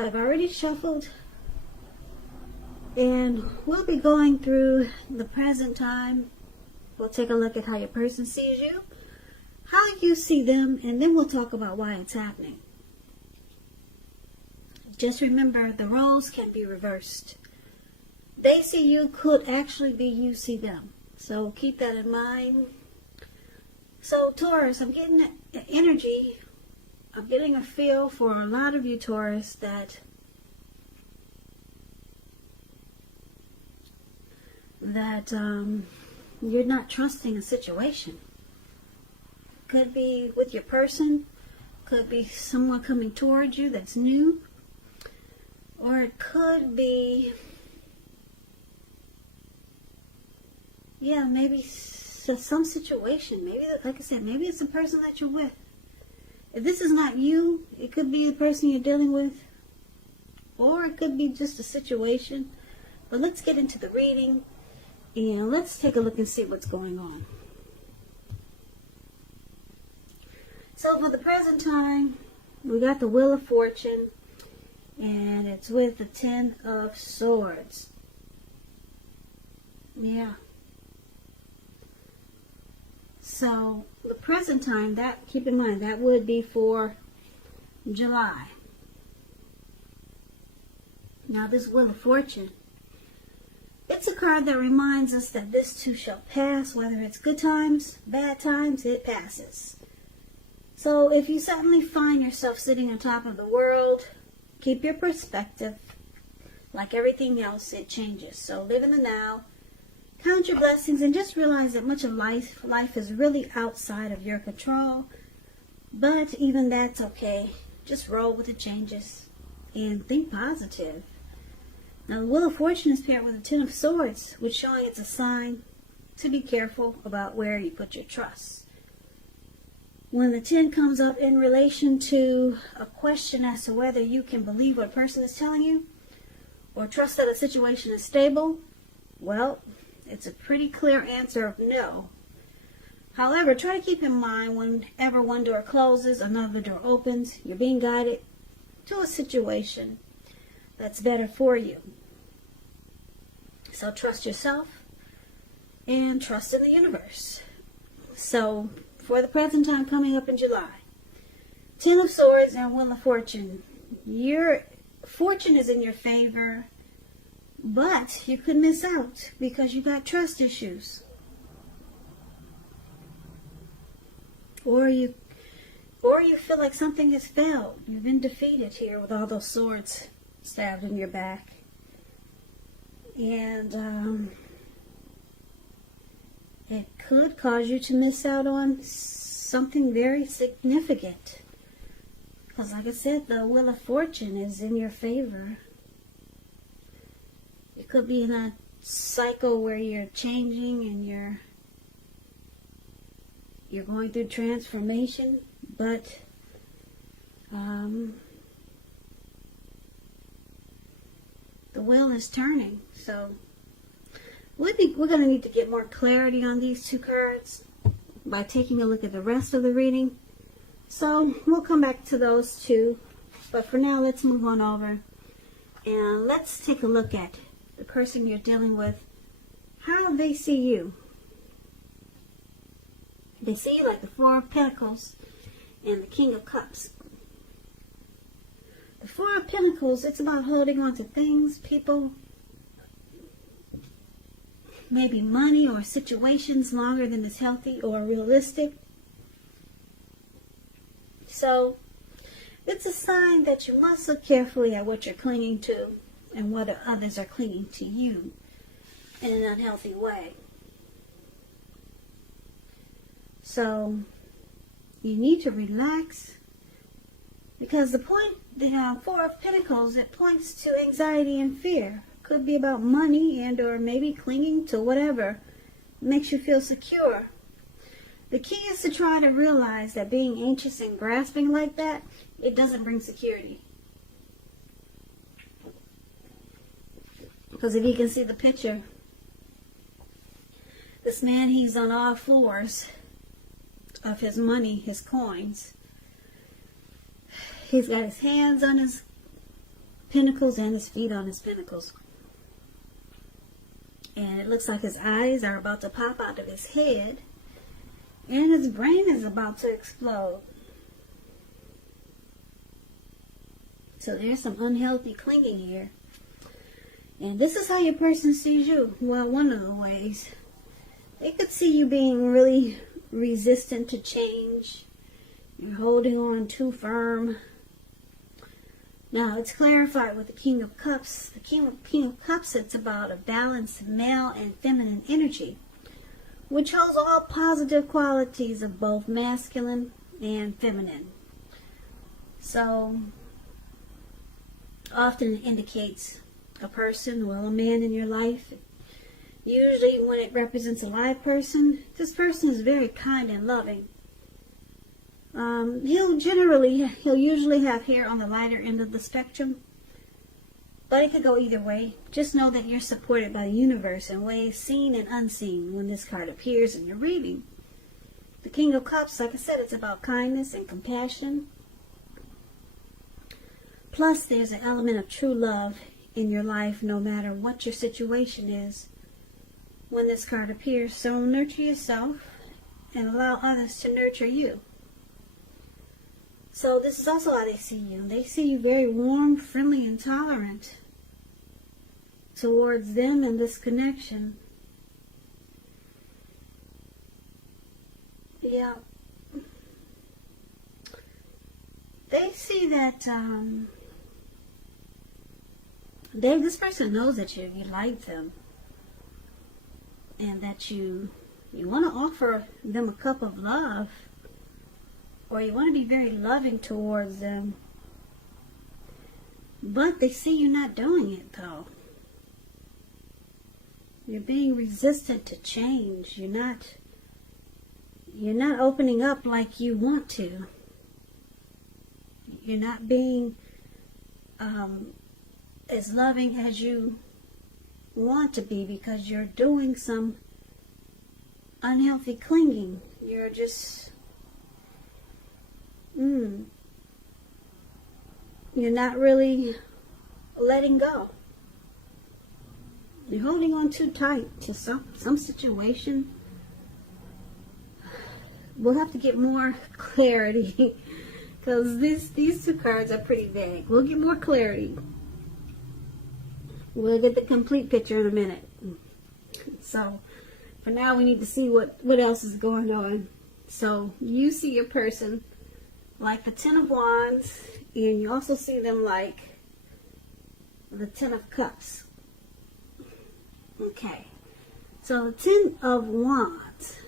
I've already shuffled, and we'll be going through the present time. We'll take a look at how your person sees you, how you see them, and then we'll talk about why it's happening. Just remember, the roles can be reversed. They see you could actually be you see them. So keep that in mind. So Taurus, I'm getting that energy. I'm getting a feel for a lot of you Taurus that you're not trusting a situation. Could be with your person, could be someone coming towards you that's new, or it could be, maybe some situation. Maybe, like I said, maybe it's the person that you're with. If this is not you, it could be the person you're dealing with, or it could be just a situation. But let's get into the reading, and let's take a look and see what's going on. So for the present time, we got the Wheel of Fortune, and it's with the 10 of Swords. Yeah. So the present time, that, keep in mind, that would be for July. Now this Wheel of Fortune, it's a card that reminds us that this too shall pass. Whether it's good times, bad times, it passes. So if you suddenly find yourself sitting on top of the world, keep your perspective. Like everything else, it changes. So live in the now. Count your blessings and just realize that much of life is really outside of your control. But even that's okay. Just roll with the changes and think positive. Now the Wheel of Fortune is paired with the 10 of Swords, which showing it's a sign to be careful about where you put your trust. When the 10 comes up in relation to a question as to whether you can believe what a person is telling you or trust that a situation is stable, well, it's a pretty clear answer of no. However, try to keep in mind whenever one door closes, another door opens. You're being guided to a situation that's better for you. So trust yourself and trust in the universe. So for the present time coming up in July, 10 of Swords and Wheel of Fortune. Your fortune is in your favor. But you could miss out because you got trust issues. Or you feel like something has failed. You've been defeated here with all those swords stabbed in your back. And it could cause you to miss out on something very significant. Because like I said, the Wheel of Fortune is in your favor. It could be in a cycle where you're changing and you're going through transformation, but the wheel is turning. So we're going to need to get more clarity on these two cards by taking a look at the rest of the reading. So we'll come back to those two, but for now let's move on over and let's take a look at the person you're dealing with, how they see you. They see you like the Four of Pentacles and the King of Cups. The Four of Pentacles, it's about holding on to things, people, maybe money or situations longer than is healthy or realistic. So it's a sign that you must look carefully at what you're clinging to and whether others are clinging to you in an unhealthy way. So you need to relax, because the Four of Pentacles, it points to anxiety and fear. Could be about money and or maybe clinging to whatever makes you feel secure. The key is to try to realize that being anxious and grasping like that, it doesn't bring security. Because if you can see the picture, this man, he's on all fours of his money, his coins. He's got his hands on his pentacles and his feet on his pentacles. And it looks like his eyes are about to pop out of his head. And his brain is about to explode. So there's some unhealthy clinging here. And this is how your person sees you. Well, one of the ways. They could see you being really resistant to change. You're holding on too firm. Now, it's clarified with the King of Cups. The King of Cups, it's about a balance of male and feminine energy, which holds all positive qualities of both masculine and feminine. So, often indicates a person, well, a man in your life. Usually when it represents a live person, this person is very kind and loving. He'll usually have hair on the lighter end of the spectrum, but it could go either way. Just know that you're supported by the universe in ways seen and unseen when this card appears in your reading. The King of Cups, like I said, it's about kindness and compassion. Plus, there's an element of true love in your life, no matter what your situation is when this card appears. So nurture yourself and allow others to nurture you. So this is also how they see you. They see you very warm, friendly, and tolerant towards them and this connection. Yeah. They see that this person knows that you like them, and that you want to offer them a cup of love, or you want to be very loving towards them. But they see you not doing it, though. You're being resistant to change. You're not opening up like you want to. You're not being as loving as you want to be, because you're doing some unhealthy clinging. You're just you're not really letting go. You're holding on too tight to some situation. We'll have to get more clarity because these two cards are pretty vague. We'll get more clarity. We'll get the complete picture in a minute. So for now, we need to see what else is going on. So you see your person like the Ten of Wands, and you also see them like the Ten of Cups. Okay, so the Ten of Wands.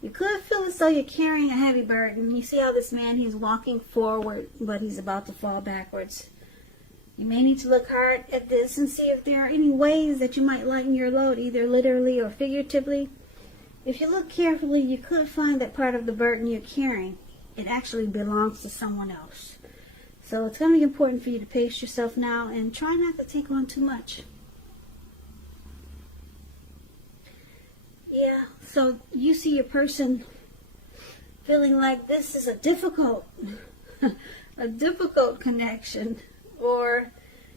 You could feel as though you're carrying a heavy burden. You see how this man, he's walking forward, but he's about to fall backwards. You may need to look hard at this and see if there are any ways that you might lighten your load, either literally or figuratively. If you look carefully, you could find that part of the burden you're carrying, it actually belongs to someone else. So it's going to be important for you to pace yourself now and try not to take on too much. Yeah, so you see your person feeling like this is a difficult connection, or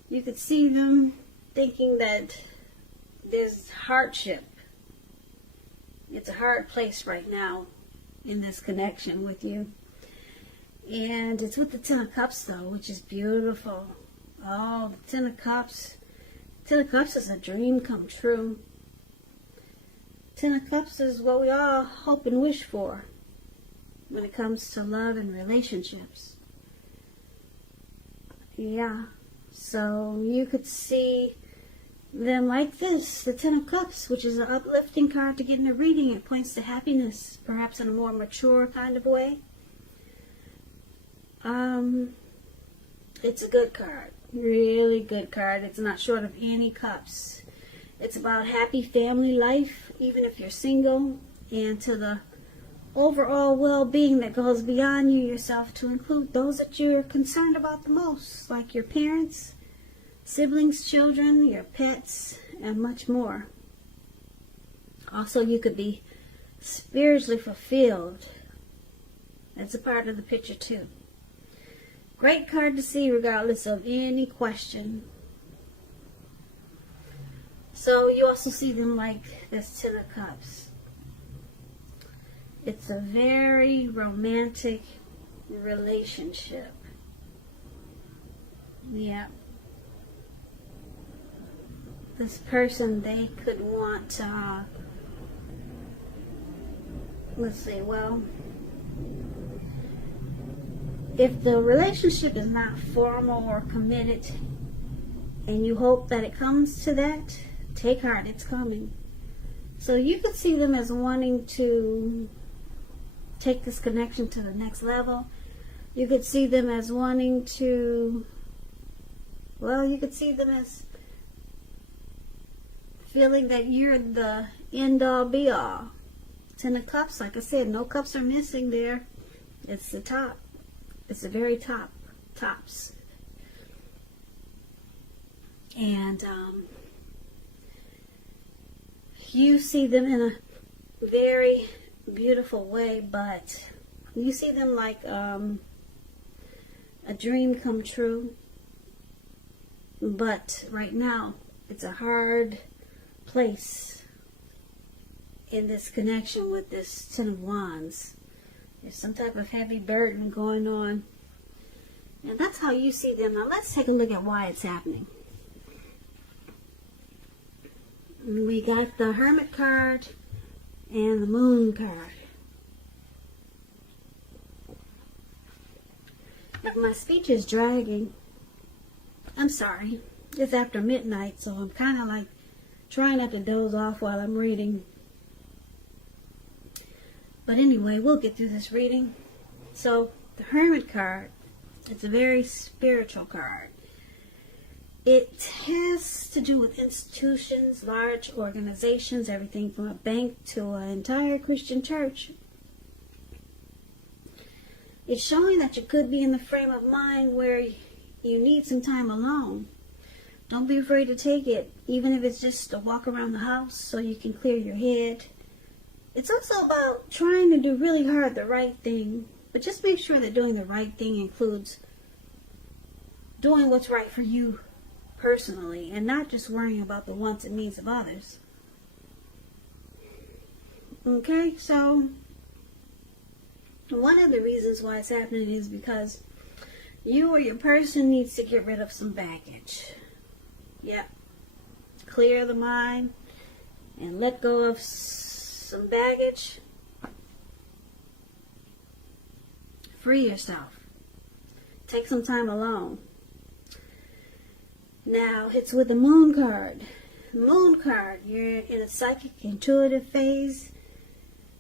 you could see them thinking that there's hardship. It's a hard place right now in this connection with you. And it's with the Ten of Cups, though, which is beautiful. Oh, the Ten of Cups. Ten of Cups is a dream come true. Ten of Cups is what we all hope and wish for when it comes to love and relationships. Yeah, so you could see them like this, the Ten of Cups, which is an uplifting card to get in a reading. It points to happiness, perhaps in a more mature kind of way. It's a good card, really good card. It's not short of any cups. It's about happy family life, even if you're single, and to the overall well-being that goes beyond you yourself, to include those that you're concerned about the most, like your parents, siblings, children, your pets, and much more. Also, you could be spiritually fulfilled. That's a part of the picture too. Great card to see regardless of any question. So you also see them like this Ten of Cups. It's a very romantic relationship. Yeah. This person, they could want, let's see, well, if the relationship is not formal or committed and you hope that it comes to that, take heart, it's coming. So you could see them as wanting to take this connection to the next level. You could see them as wanting to, well, you could see them as feeling that you're the end all be all. Ten of Cups, like I said, no cups are missing there. It's the top. It's the very tops. And you see them in a very beautiful way, but you see them like a dream come true. But right now, it's a hard place in this connection with this Ten of Wands. There's some type of heavy burden going on. And that's how you see them. Now let's take a look at why it's happening. We got the Hermit card and the Moon card. If my speech is dragging, I'm sorry. It's after midnight, so I'm kind of like trying not to doze off while I'm reading. But anyway, we'll get through this reading. So, the Hermit card, it's a very spiritual card. It has to do with institutions, large organizations, everything from a bank to an entire Christian church. It's showing that you could be in the frame of mind where you need some time alone. Don't be afraid to take it, even if it's just a walk around the house so you can clear your head. It's also about trying to do really hard the right thing, but just make sure that doing the right thing includes doing what's right for you personally and not just worrying about the wants and needs of others. Okay, so one of the reasons why it's happening is because you or your person needs to get rid of some baggage. Yep. Clear the mind and let go of some baggage. Free yourself. Take some time alone. Now, it's with the Moon card. Moon card, you're in a psychic, intuitive phase.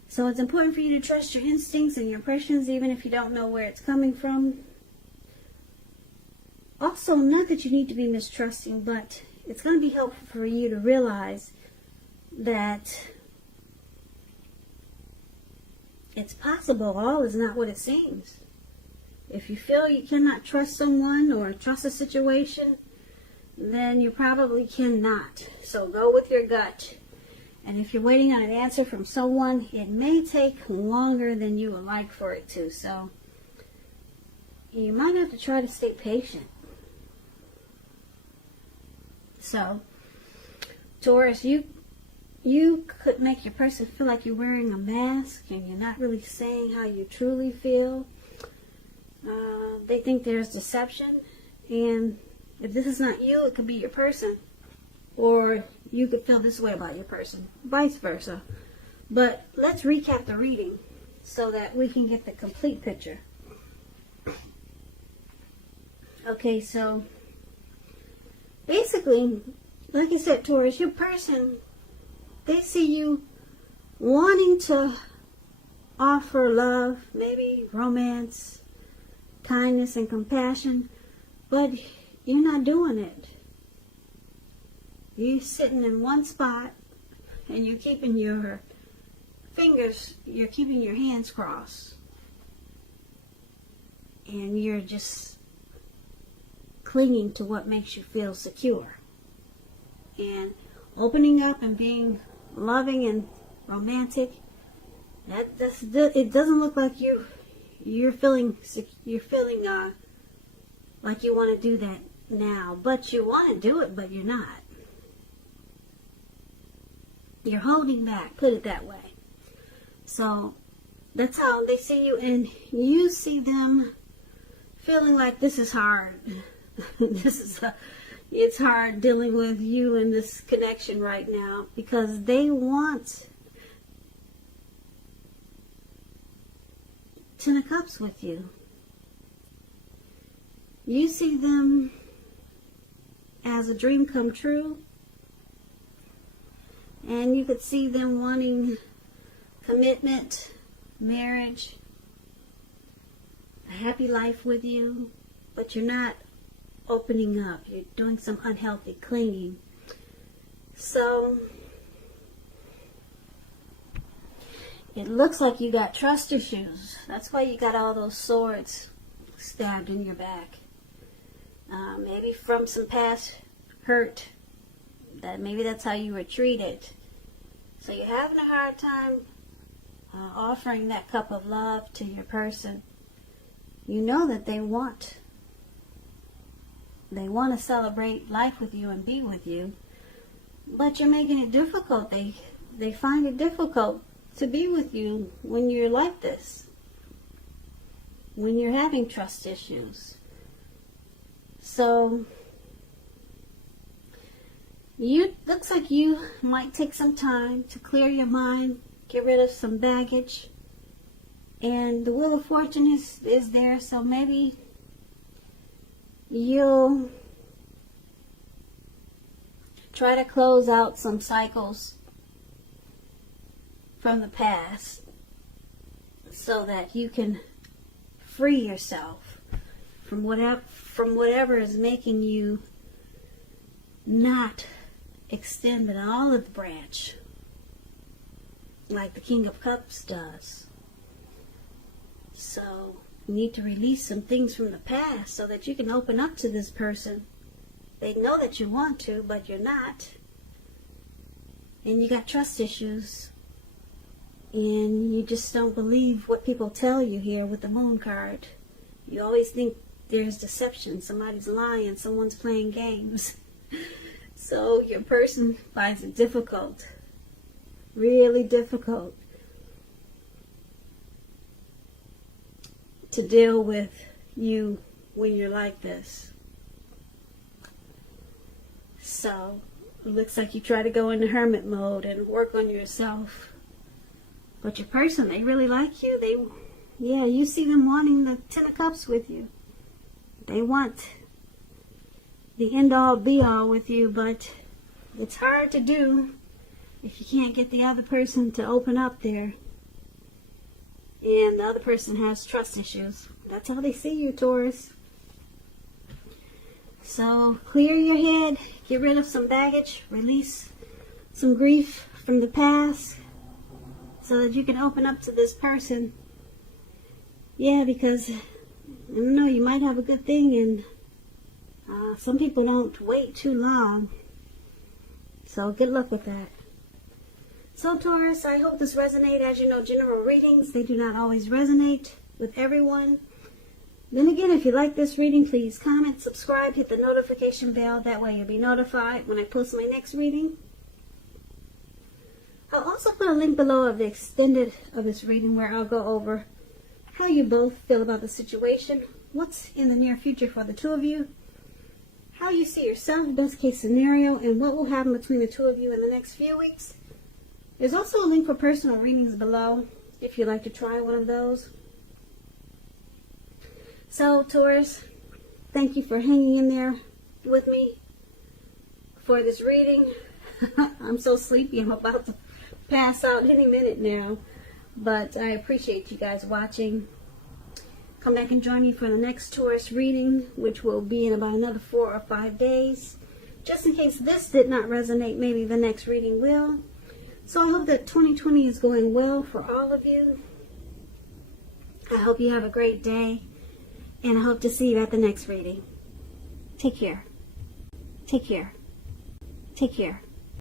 So it's important for you to trust your instincts and your impressions, even if you don't know where it's coming from. Also, not that you need to be mistrusting, but it's going to be helpful for you to realize that it's possible all is not what it seems. If you feel you cannot trust someone or trust a situation, then you probably cannot. So go with your gut. And if you're waiting on an answer from someone, it may take longer than you would like for it to. So you might have to try to stay patient. So, Taurus, you could make your person feel like you're wearing a mask and you're not really saying how you truly feel. They think there's deception, and if this is not you, it could be your person. Or you could feel this way about your person, vice versa. But let's recap the reading so that we can get the complete picture. Okay, so basically, like I said, Taurus, your person, they see you wanting to offer love, maybe romance, kindness, and compassion, but you're not doing it. You're sitting in one spot and you're keeping your fingers, you're keeping your hands crossed. And you're just clinging to what makes you feel secure. And opening up and being loving and romantic, it doesn't look like you're feeling like you want to do that now. But you want to do it, but you're not. You're holding back, put it that way. So that's how they see you, and you see them feeling like this is hard. It's hard dealing with you in this connection right now, because they want Ten of Cups with you. You see them as a dream come true, and you could see them wanting commitment, marriage, a happy life with you, but you're not opening up. You're doing some unhealthy clinging. So it looks like you got trust issues. That's why you got all those swords stabbed in your back. Maybe from some past hurt. Maybe that's how you were treated. So you're having a hard time offering that cup of love to your person. You know that they want to celebrate life with you and be with you, but you're making it difficult. They find it difficult to be with you when you're like this, when you're having trust issues. So looks like you might take some time to clear your mind, get rid of some baggage, and the Wheel of Fortune is there. So maybe you'll try to close out some cycles from the past so that you can free yourself from whatever is making you not extend an olive branch like the King of Cups does. So you need to release some things from the past so that you can open up to this person. They know that you want to, but you're not. And you got trust issues. And you just don't believe what people tell you here with the Moon card. You always think there's deception. Somebody's lying. Someone's playing games. So your person finds it difficult. Really difficult to deal with you when you're like this. So it looks like you try to go into hermit mode and work on yourself. But your person, they really like you. You see them wanting the Ten of Cups with you. They want the end-all, be-all with you, but it's hard to do if you can't get the other person to open up there. And the other person has trust issues. That's how they see you, Taurus. So clear your head, get rid of some baggage, release some grief from the past, so that you can open up to this person. Yeah, because, I don't know, you might have a good thing, and some people don't wait too long. So good luck with that. So Taurus, I hope this resonated. As you know, general readings, they do not always resonate with everyone. Then again, if you like this reading, please comment, subscribe, hit the notification bell. That way you'll be notified when I post my next reading. I'll also put a link below of the extended of this reading where I'll go over how you both feel about the situation, what's in the near future for the two of you, how you see yourself, best case scenario, and what will happen between the two of you in the next few weeks. There's also a link for personal readings below if you'd like to try one of those. So Taurus, thank you for hanging in there with me for this reading. I'm so sleepy, I'm about to pass out any minute now, but I appreciate you guys watching. Come back and join me for the next Taurus reading, which will be in about another 4 or 5 days. Just in case this did not resonate, maybe the next reading will. So I hope that 2020 is going well for all of you. I hope you have a great day, and I hope to see you at the next reading. Take care. Take care. Take care.